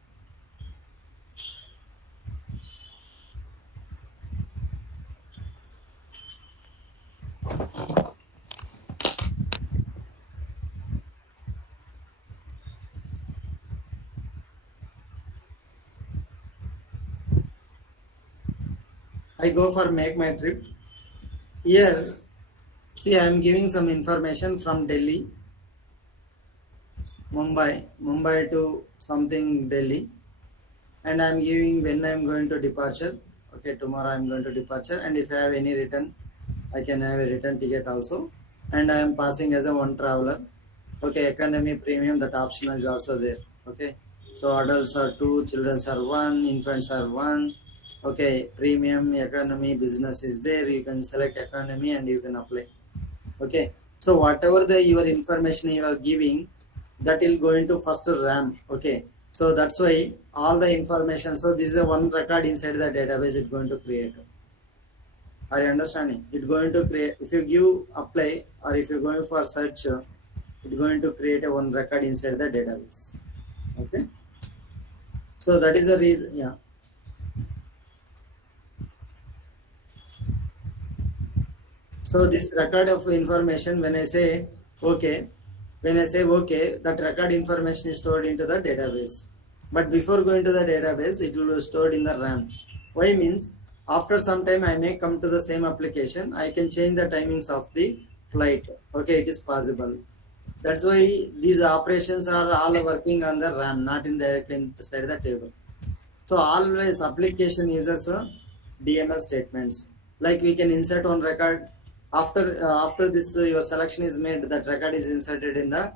I go for make my trip. Here, see, I am giving some information from Delhi, Mumbai to something Delhi, and I am giving when I am going to departure. Okay, tomorrow I am going to departure, and if I have any return, I can have a return ticket also, and I am passing as a one traveler. Okay, economy premium, that option is also there. Okay, so adults are 2, children are 1, infants are 1. Okay, premium, economy, business is there. You can select economy and you can apply. Okay, so whatever the your information you are giving, that will go into first RAM. Okay, so that's why all the information. So this is a one record inside the database. It's going to create. Are you understanding? It's going to create. If you give apply or if you're going for search, it's going to create a one record inside the database. Okay, so that is the reason. Yeah. So this record of information, when I say okay, that record information is stored into the database. But before going to the database, it will be stored in the RAM. Why means after some time I may come to the same application, I can change the timings of the flight. Okay, it is possible. That's why these operations are all working on the RAM, not in directly inside the table. So always application uses DML statements. Like we can insert on record after this your selection is made, that record is inserted in the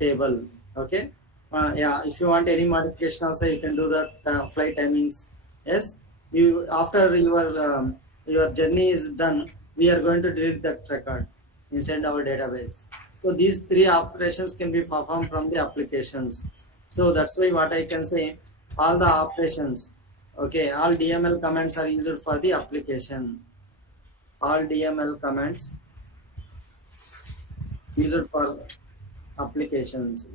table. Okay. Yeah. If you want any modification also, you can do the flight timings. Yes. You after your journey is done, we are going to delete that record inside our database. So these three operations can be performed from the applications. So that's why what I can say, all the operations, okay, all DML commands are used for the application. All DML commands used for applications,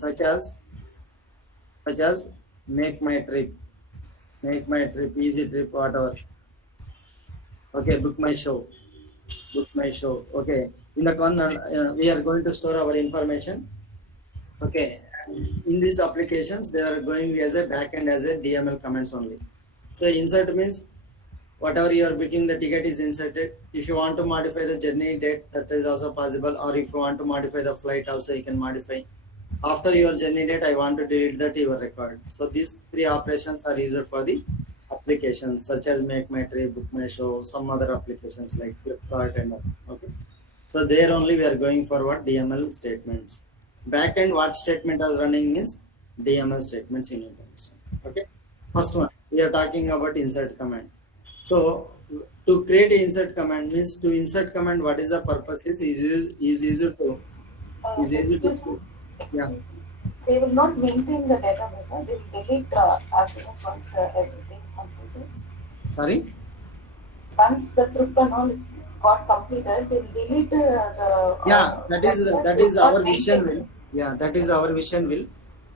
such as make my trip, easy trip, whatever. Okay, book my show. Okay, in that one we are going to store our information. Okay, in these applications they are going as a backend as a DML commands only. So insert means whatever you are booking the ticket is inserted. If you want to modify the journey date, that is also possible, or if you want to modify the flight also, you can modify. After your journey date, I want to delete that your record. So these three operations are used for the applications such as make my trip, book my show, some other applications like Flipkart and all. Okay. So there only we are going for what DML statements. Backend what statement is running is DML statements in it. Okay. First one we are talking about insert command. So to create an insert command means to insert command, what is the purpose is used to yeah. They will not maintain the database. They will delete as soon as once everything is completed. Sorry. Once the trip and all is got completed, they will delete the. Yeah, that is our vision will. Yeah, that is our vision will.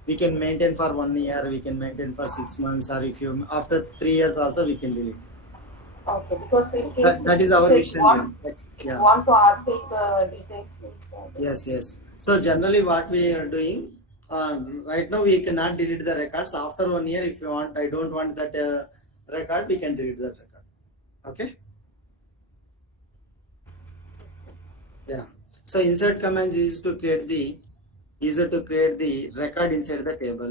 We can maintain for 1 year, we can maintain for 6 months, or if you after 3 years also we can delete. Okay, because in case that is our vision. You want to update details. Yes. So generally what we are doing, right now we cannot delete the records. After 1 year, if you want, I don't want that record, we can delete that record. Okay. Yeah. So insert commands is to create the record inside the table.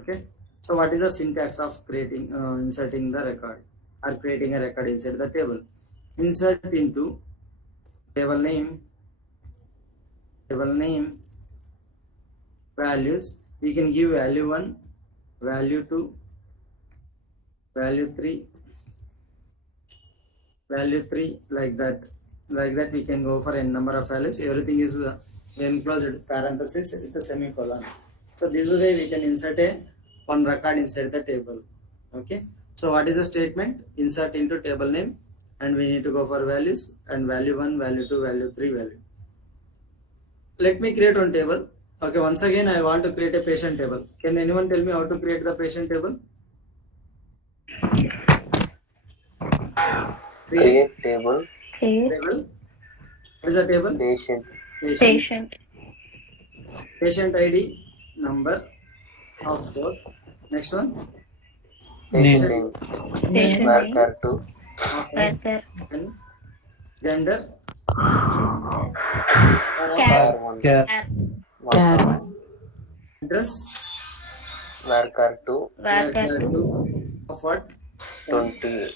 Okay. So what is the syntax of creating inserting the record or creating a record inside the table? Insert into table name, values. We can give value 1, value 2, value 3, like that. We can go for n number of values. Everything is enclosed parenthesis with a semicolon. So this is where we can insert one record inside the table. Okay. So what is the statement? Insert into table name, and we need to go for values and value 1, value 2, value 3, value. Let me create one table. Okay, once again I want to create a patient table. Can anyone tell me how to create the patient table? Create table. What is the table? Patient ID number of 4. Next one. Patient name. Worker 2. And gender. Care. Address. Worker 2. Of what? 20.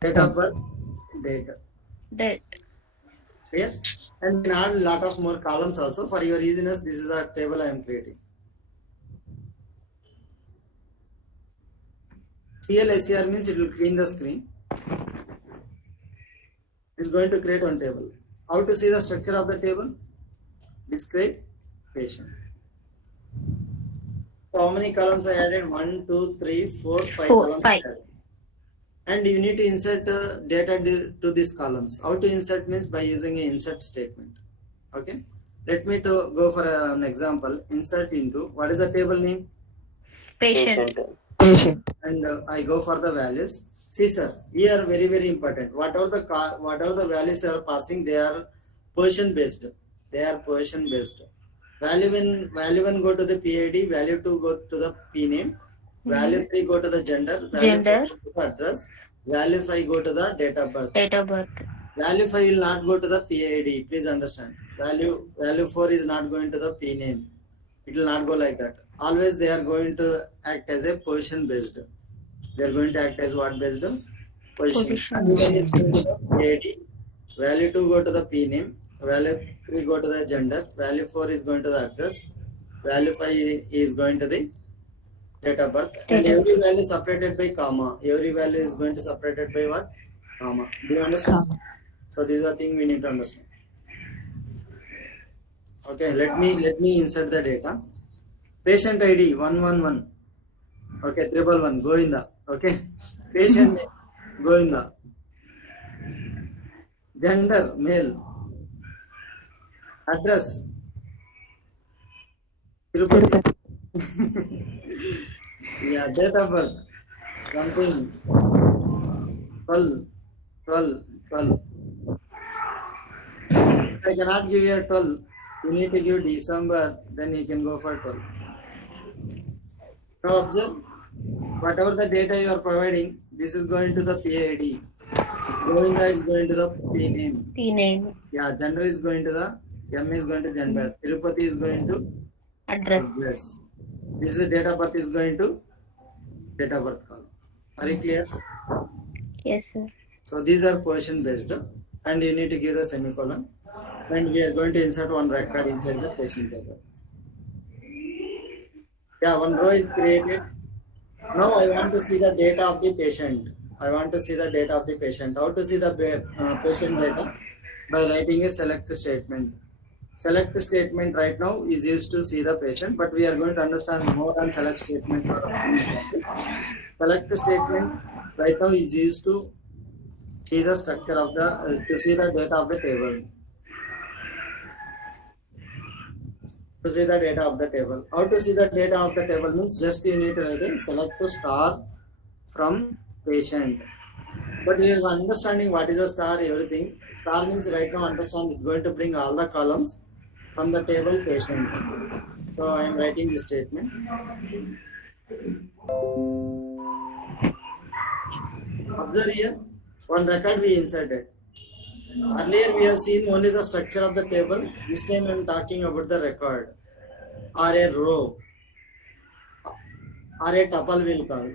Date of birth. Date. Clear? And then add a lot of more columns also. For your easiness, this is a table I am creating. CLSCR means it will clean the screen. It's going to create one table. How to see the structure of the table? Describe patient. So how many columns I added? 1, 2, 3, 4, 5 columns. And you need to insert data to these columns. How to insert means by using an insert statement. Okay. Let me go for an example. Insert into, what is the table name? Patient. patient. And I go for the values. See sir, here very very important. Whatever the values you are passing, they are position based. They are position based. Value 1 go to the PID, value 2 go to the P name, value 3 go to the gender, value 4 go to the address, value 5 go to the date of birth. Value 5 will not go to the PID. Please understand. Value 4 is not going to the P name. It will not go like that. Always they are going to act as a position based. They are going to act as what based? Position. Value 1 is going to the PID. Value 2 go to the P name. Value 3 go to the gender. Value 4 is going to the address. Value 5 is going to the date of birth. And every value separated by comma. Every value is going to separated by what? Comma. Do you understand? So these are things we need to understand. Okay, let me insert the data. Patient ID 111. Okay, 111 Govinda. Okay, patient name Govinda. Gender male. Address Tirupati. Yeah, date of birth something 12 12 12. I cannot give you a 12. You need to give December, then you can go for 12. Now observe, whatever the data you are providing, this is going to the PID. Govinda is going to the P name. Yeah, gender is going to the M is going to gender. Tirupati is going to address. This is date of birth is going to date of birth column. Are you clear? Yes, sir. So these are position based, and you need to give the semicolon. And we are going to insert one record inside the patient table. Yeah, one row is created. Now I want to see the data of the patient. I want to see the data of the patient. How to see the patient data? By writing a select statement. Select statement right now is used to see the patient, but we are going to understand more on select statement for upcoming classes. Select statement right now is used to see the structure of the to see the data of the table. To see the data of the table. How to see the data of the table means just you need to write a select to star from patient. But we are understanding what is a star, everything. Star means right now understand it's going to bring all the columns from the table patient. So I am writing this statement. Observe here, one record we inserted. Earlier we have seen only the structure of the table. This time I am talking about the record or a row or a tuple will call.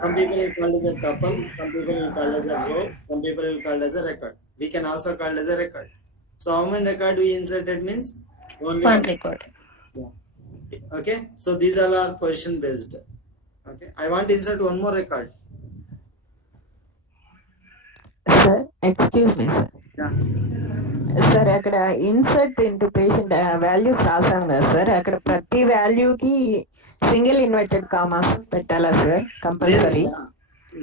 Some people will call as a tuple, some people will call as a row, some people will call as a record. We can also call as a record. So how many record we inserted means only one record. Yeah. Okay. So these all are position based. Okay. I want to insert one more record. Sir, excuse me, sir. Yeah. Sir అక్కడ insert into patient values రాసాం కదా sir, అక్కడ ప్రతి వాల్యూకి single inverted commas పెట్టాలా sir compulsory?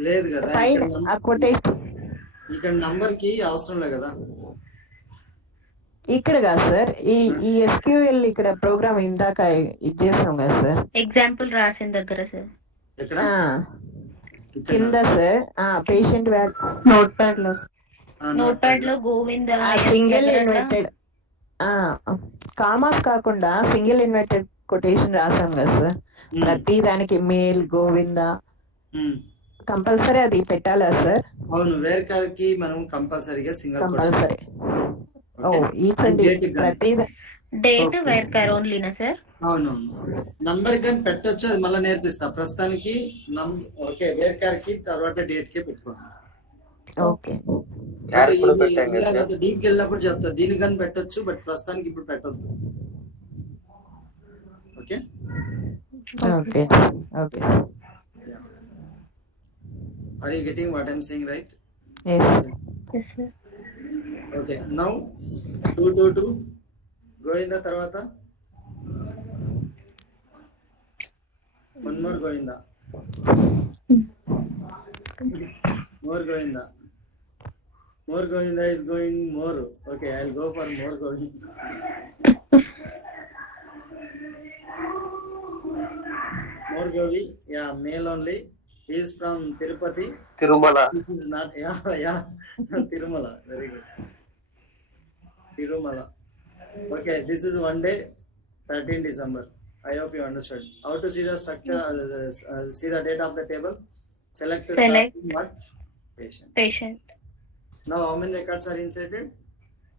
లేదు కదా, పైన ఆ కొటేషన్ ఇక్కడ నంబర్ కి అవసరం లేదు కదా. ఇక్కడ కాదు సార్, ఈ ఎస్క్యూఎల్ ఇక్కడ ప్రోగ్రామ్ ఇందాక ఇది చేసాం కదా సార్, ఎగ్జాంపుల్ రాసిన దగ్గర సార్. ఎక్కడ కింద సార్ పేషెంట్ నోట్ ప్యాడ్ లో గోవింద సింగిల్ ఇన్వర్టెడ్ కామాస్ కాకుండా సింగిల్ ఇన్వర్టెడ్ కొటేషన్ రాసాం కదా సార్, ప్రతి దానికి మేల్ గోవింద కంపల్సరీ అది పెట్టాలా సార్? అవును, వేర్ కి మనం కంపల్సరీగా single compulsory. Oh each and ప్రతి డేట్ వేర్ కార్ ఓన్లీనా సార్? అవునవును, నంబర్ కానీ పెట్టొచ్చు, అది మళ్ళీ నేర్పిస్తా. ప్రస్తుతానికి ఓకే వేర్ కార్ కి తర్వాత డేట్ కి పెట్టుకోండి. ఓకే, డీప్ వెళ్ళినప్పుడు చెప్తా, దీని కానీ పెట్టొచ్చు, బట్ ప్రస్తుతానికి ఇప్పుడు పెట్టొద్దు. Okay okay okay. Are you getting what I'm saying, right? Yes. Yes, sir. Okay, now 222 Govinda tarvata one more Govinda. More Govinda. More Govinda is going more. Okay, I'll go for more Govinda. Morgavi, yeah, male only. He is from Tirupati. Tirumala. He is not, yeah, Tirumala. Very good. Tirumala. Okay, this is one day, 13 December. I hope you understood. How to see the structure, see the date of the table? Select to start Select what? Patient. patient. Now, how many records are inserted?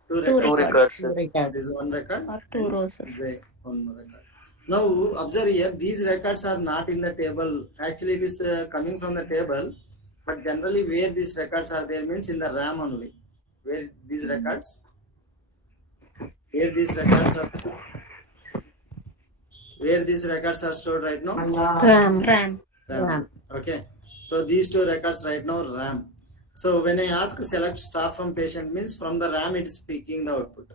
Two Two records. records. So this is one record. Or two and rows. one more record. Now, observe here, these records are not in the table. Actually, it is coming from the table. But generally, where these records are there means in the RAM only. Where these records? Where these records are where these records are stored right now? RAM. RAM. Okay. So these two records right now RAM. So when I ask select star from patient means from the RAM it is picking the output.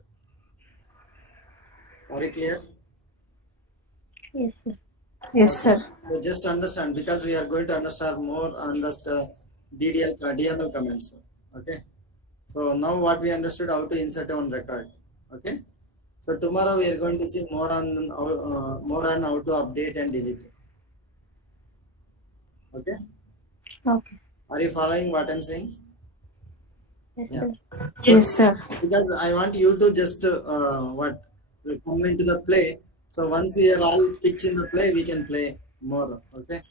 Are you clear? Yes, sir. Yes, sir. So just understand because we are going to understand more on the DML comments. Okay. So now what we understood how to insert one record. Okay. So tomorrow we are going to see more on how to update and delete. Okay. Okay. Are you following what I'm saying? Yes, Yeah. sir. Yes, sir. Because I want you to just come into the play. So once we are all pitch in the play, we can play more. Okay.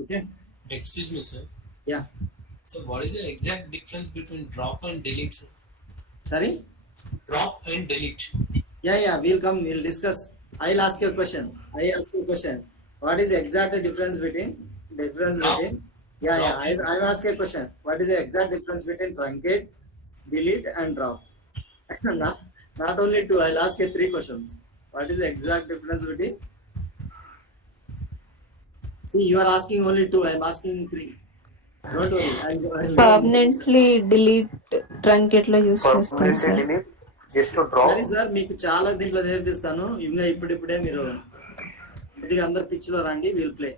Okay. Excuse me, sir. Yeah. So what is the exact difference between drop and delete, sir? Sorry. Drop and delete. Yeah. We'll come. We'll discuss. I'll ask you a question. I ask you a question. What is the exact difference between Drop. Yeah. I'm asking a question. What is the exact difference between truncate, delete, and drop? not only two. I'll ask you three questions. What is the exact difference between? See, you are asking only two. I'm asking three. Don't worry. I'll permanently delete truncate లో use చేస్తాం Permanently sir. delete. Just to drop. సరే sir మీకు చాలా దీంట్లో నేర్పిస్తాను. ఇంకా ఇప్పుడిప్పుడే మీరు కొద్దిగా అందరు పిచ్ లో రండి. Will play.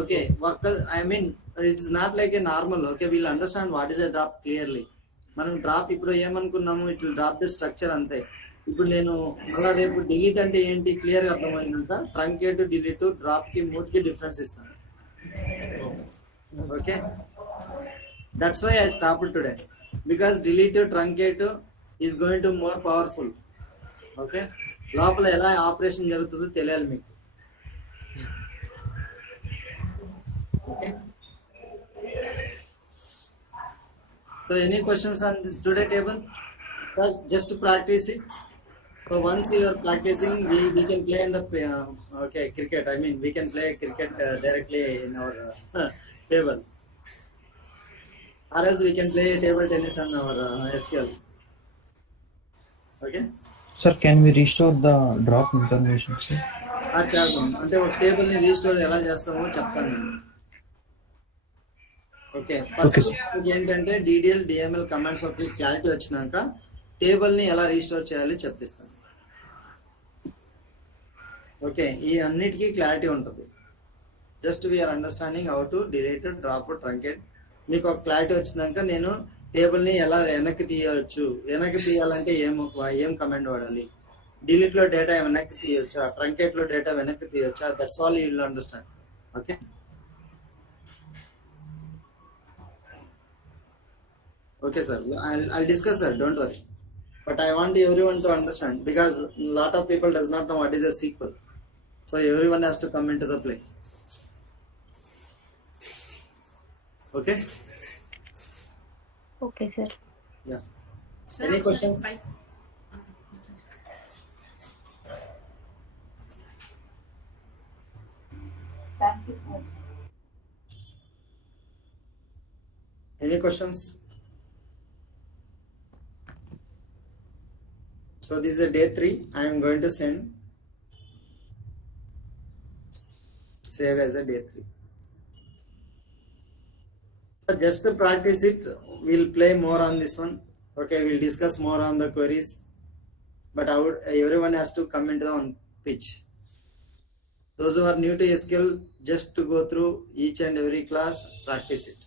Okay. I mean it's not like a normal. Okay, we'll understand what is a drop clearly. మనం డ్రాప్ ఇప్పుడు ఏమనుకున్నాము, it will drop the structure అంతే. ఇప్పుడు నేను మళ్ళీ రేపు డిలీట్ అంటే ఏంటి క్లియర్ గా అర్థమైనాక ట్రంకేట్ డిలీట్ డ్రాప్ కి మూడ్కి డిఫరెన్స్ ఇస్తాను. Okay, that's why I stop today because delete truncate is going to more powerful. Okay, లోపల ఎలా ఆపరేషన్ జరుగుతుందో తెలియాలి మీకు. Okay, so any questions on this today table? Just to practice it. So once you are practicing, we can play in the okay cricket. I mean we can play cricket directly in our table, or else we can play table tennis on our SQL. Okay. Sir, can we restore the drop information, sir? చేద్దాం. అంటే ఒక table ని restore ఎలా చేస్తామో చెప్తాను నేను. Okay, first ఏంటంటే DDL DML commands ఒక క్లారిటీ వచ్చినాక టేబుల్ ని ఎలా రీస్టోర్ చేయాలి చెప్పిస్తాను. ఓకే, ఈ అన్నిటికీ క్లారిటీ ఉంటుంది. Just we are understanding how to delete, drop, truncate. మీకు ఒక క్లారిటీ వచ్చినాక నేను టేబుల్ ని ఎలా వెనక్కి తీయవచ్చు, వెనక్కి తీయాలంటే ఏం కమాండ్ వాడాలి, డిలీట్ లో డేటా వెనక్కి తీయొచ్చా, ట్రంకేట్ లో డేటా వెనక్కి తీయొచ్చా, that's all you will understand. Okay, okay sir, I'll discuss sir, don't worry, but I want everyone to understand because a lot of people does not know what is a SQL, so everyone has to come into the play. Okay. Okay, sir. Yeah. Any questions? Thank you, sir. Any questions? So this is a day 3. I am going to save as a day 3. So just to practice it, we'll play more on this one. Okay, we'll discuss more on the queries, but everyone has to come into the one pitch. Those who are new to SQL, just to go through each and every class, practice it.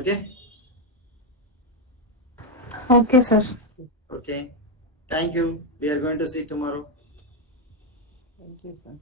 Okay. Okay, sir. Okay. Thank you. We are going to see tomorrow. Thank you, sir.